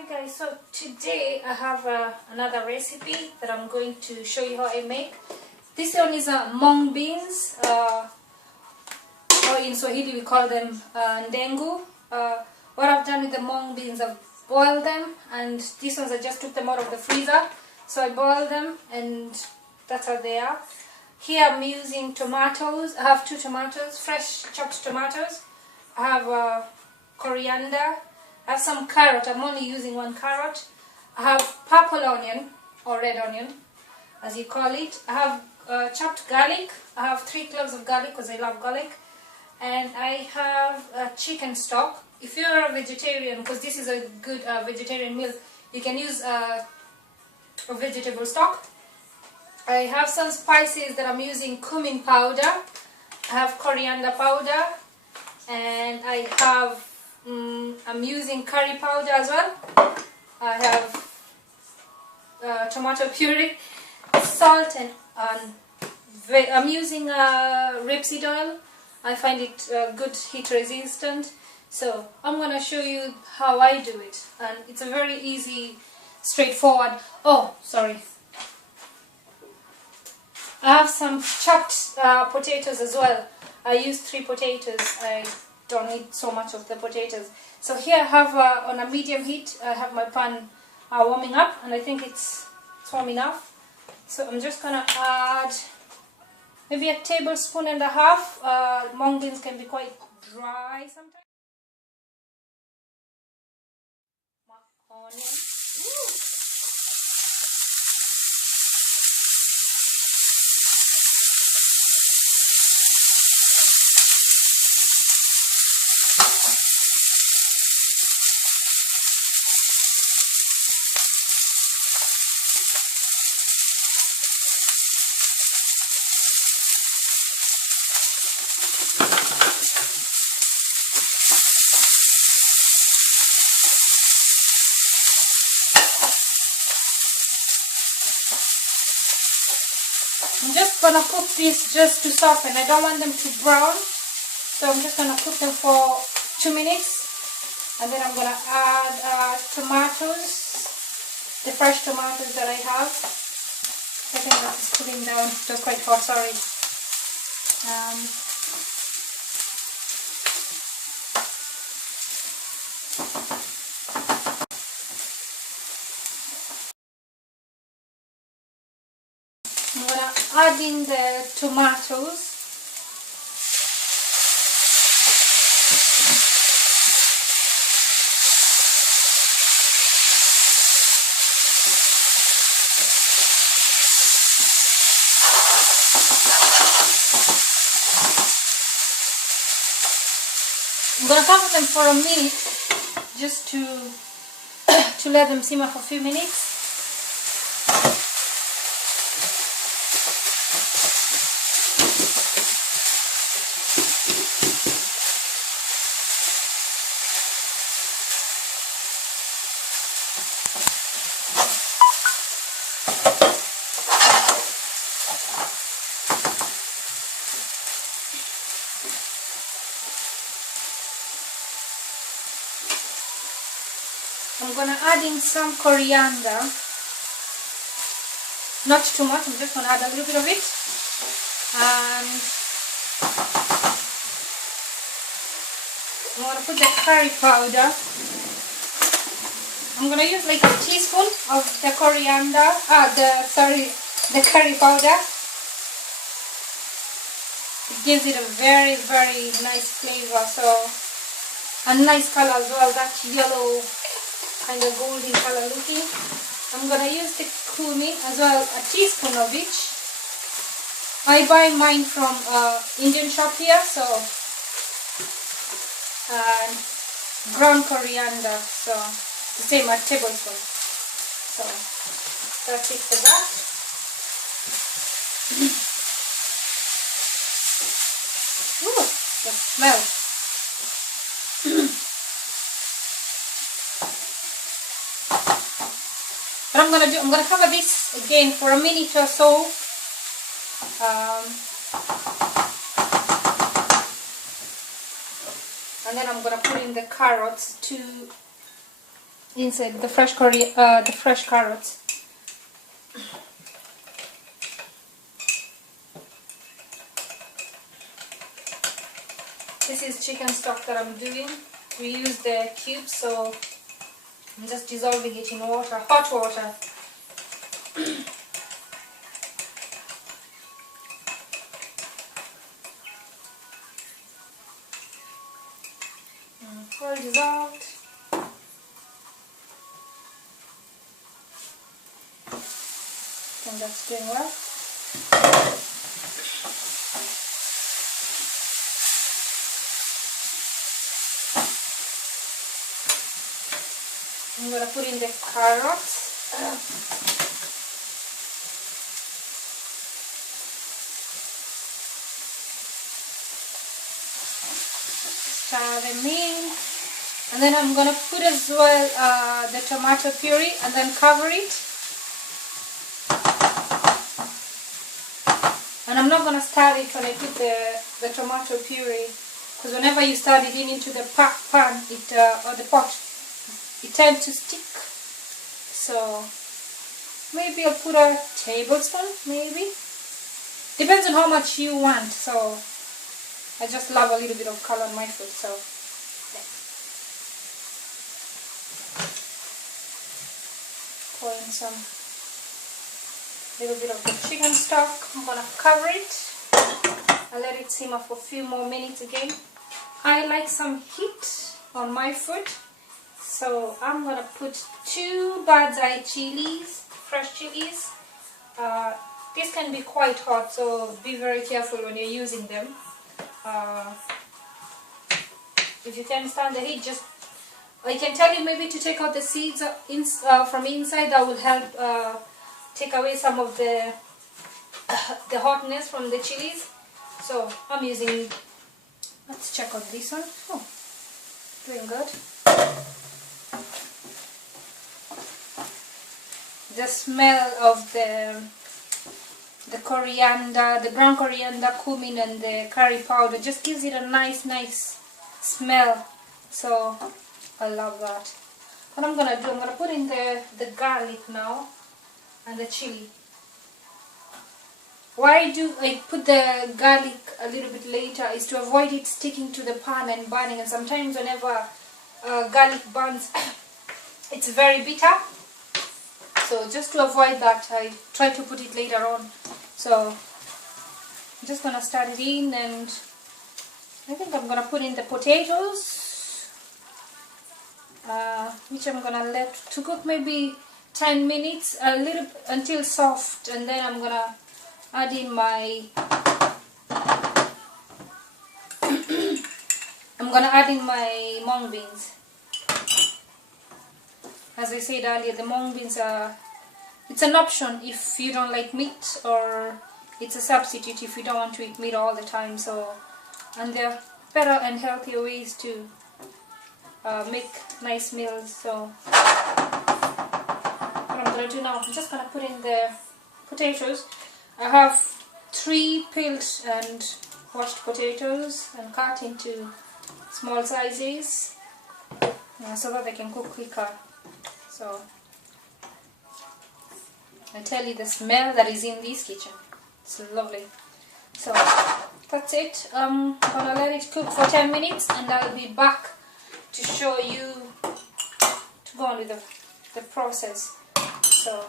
Hi guys, so today I have another recipe that I'm going to show you how I make. This one is mung beans, or in Swahili we call them ndengu. What I've done with the mung beans, I've boiled them, and these ones I just took them out of the freezer. So I boiled them and that's how they are. Here I'm using tomatoes. I have 2 tomatoes, fresh chopped tomatoes. I have coriander. I have some carrot. I'm only using 1 carrot. I have purple onion or red onion as you call it. I have chopped garlic. I have 3 cloves of garlic because I love garlic. And I have chicken stock. If you're a vegetarian, because this is a good vegetarian meal, you can use a vegetable stock. I have some spices that I'm using: cumin powder, I have coriander powder, and I have I'm using curry powder as well. I have tomato puree, salt, and I'm using rapeseed oil. I find it good heat resistant. So I'm going to show you how I do it, and it's a very easy, straightforward. Oh, sorry. I have some chopped potatoes as well. I use 3 potatoes. I don't need so much of the potatoes. So here I have on a medium heat, I have my pan warming up, and I think it's warm enough. So I'm just going to add maybe 1.5 tablespoons. Mung beans can be quite dry sometimes. My onion. Woo! I'm just going to cook this just to soften. I don't want them to brown, so I'm just going to cook them for 2 minutes, and then I'm going to add tomatoes, the fresh tomatoes that I have. I think that is cooling down. It was quite hot, sorry. I'm going to add in the tomatoes. I'm going to cover them for a minute just to let them simmer for a few minutes. I'm going to add in some coriander, not too much, I'm just going to add a little bit of it, and I'm going to put the curry powder. I'm going to use like 1 teaspoon of the coriander, the curry powder. It gives it a very, very nice flavor, so a nice color as well, that yellow kind of golden color looking. I'm going to use the cumin as well, 1 teaspoon of each. I buy mine from Indian shop here, so ground coriander, so the same, 1 tablespoon. So that's it for that. Ooh, the smell. What I'm gonna cover this again for a minute or so. And then I'm gonna put in the carrots to inside the fresh the fresh carrots. This is chicken stock that I'm doing. We use the cubes, so I'm just dissolving it in water, hot water. All dissolved. And that's doing well. I'm going to put in the carrots. Stir them in. And then I'm going to put as well the tomato puree and then cover it. And I'm not going to stir it when I put the tomato puree, because whenever you stir it into the pan or the pot, it tends to stick. So maybe I'll put a tablespoon, maybe. Depends on how much you want. So I just love a little bit of color on my food. So yeah. Pour in some little bit of the chicken stock. I'm gonna cover it and let it simmer for a few more minutes again. I like some heat on my food, so I'm gonna put 2 bird's eye chilies, fresh chilies. This can be quite hot, so be very careful when you're using them. If you can stand the heat, just I can tell you maybe to take out the seeds from inside. That will help take away some of the hotness from the chilies. So I'm using, let's check out this one. Oh, doing good. The smell of the coriander, the ground coriander, cumin and the curry powder just gives it a nice smell. So I love that. What I'm gonna do, I'm gonna put in the garlic now and the chili. Why do I put the garlic a little bit later is to avoid it sticking to the pan and burning. And sometimes whenever garlic burns, it's very bitter. So just to avoid that, I try to put it later on. So I'm just gonna start it in, and I think I'm gonna put in the potatoes, which I'm gonna let to cook maybe 10 minutes, a little until soft, and then I'm gonna add in my mung beans. As I said earlier, the mung beans are, it's an option if you don't like meat, or it's a substitute if you don't want to eat meat all the time. So, and they're better and healthier ways to make nice meals. So what I'm going to do now, I'm just going to put in the potatoes. I have 3 peeled and washed potatoes and cut into small sizes so that they can cook quicker. So I tell you, the smell that is in this kitchen, it's lovely. So that's it. I'm gonna let it cook for 10 minutes, and I'll be back to show you, to go on with the process. So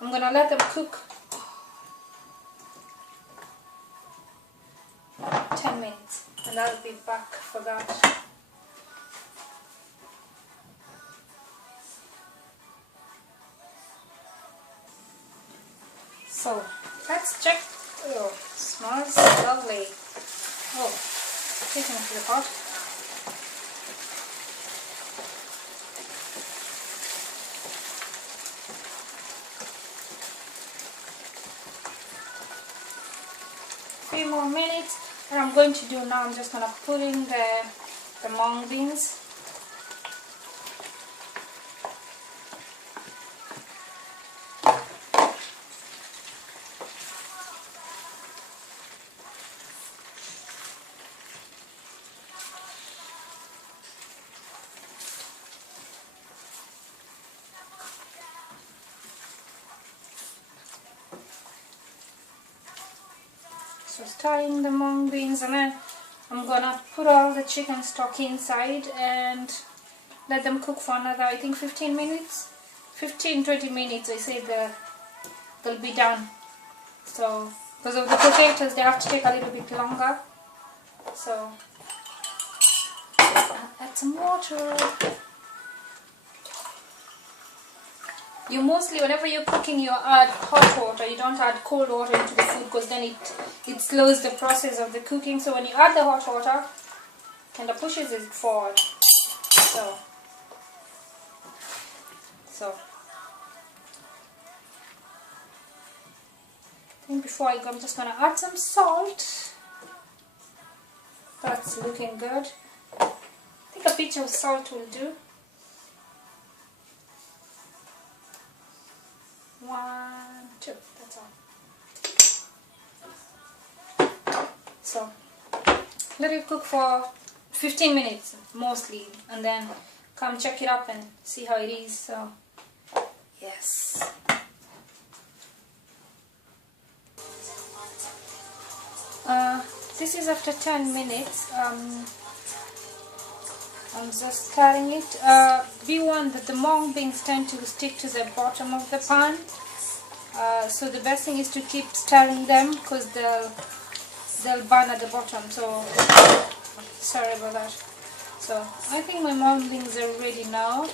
I'm gonna let them cook 10 minutes, and I'll be back for that. So let's check. Oh, smells lovely. Oh, taking it to the pot. Three more minutes. What I'm going to do now, I'm just going to put in the mung beans. So stirring the mung beans, and then I'm gonna put all the chicken stock inside and let them cook for another, I think 15 minutes, 15-20 minutes. I say they'll be done. So because of the potatoes, they have to take a little bit longer. So add some water. You mostly, whenever you're cooking, you add hot water. You don't add cold water into the food because then it slows the process of the cooking. So when you add the hot water, kind of pushes it forward. So I think before I go, I'm just gonna add some salt. That's looking good. I think a pinch of salt will do. 1, 2, that's all. So let it cook for 15 minutes mostly, and then come check it up and see how it is. So yes. This is after 10 minutes. I'm just stirring it. Be warned that the mung beans tend to stick to the bottom of the pan. So the best thing is to keep stirring them because they'll burn at the bottom. So sorry about that. So I think my mung beans are ready now.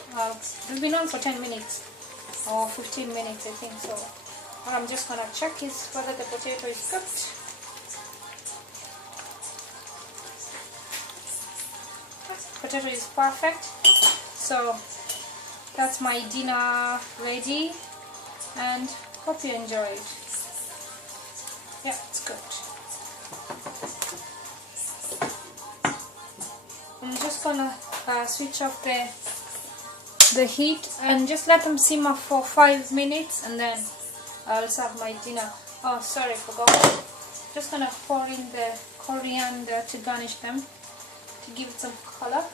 They've been on for 10 minutes or 15 minutes, I think. So what I'm just gonna check is whether the potato is cooked. Potato is perfect. So that's my dinner ready, and hope you enjoy it. Yeah, it's good. I'm just gonna switch off the heat and just let them simmer for 5 minutes, and then I'll serve my dinner. Oh, sorry, forgot. Just gonna pour in the coriander to garnish them, to give it some color.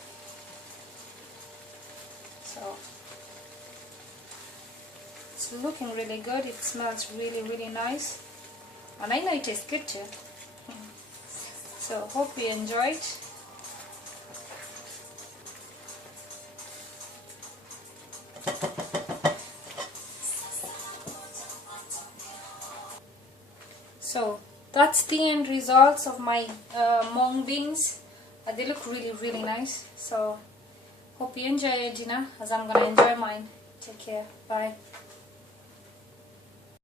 So it's looking really good. It smells really nice, and I know it tastes good too. So hope you enjoyed. So that's the end results of my mung beans. They look really nice. So hope you enjoy your dinner as I'm gonna enjoy mine. Take care. Bye.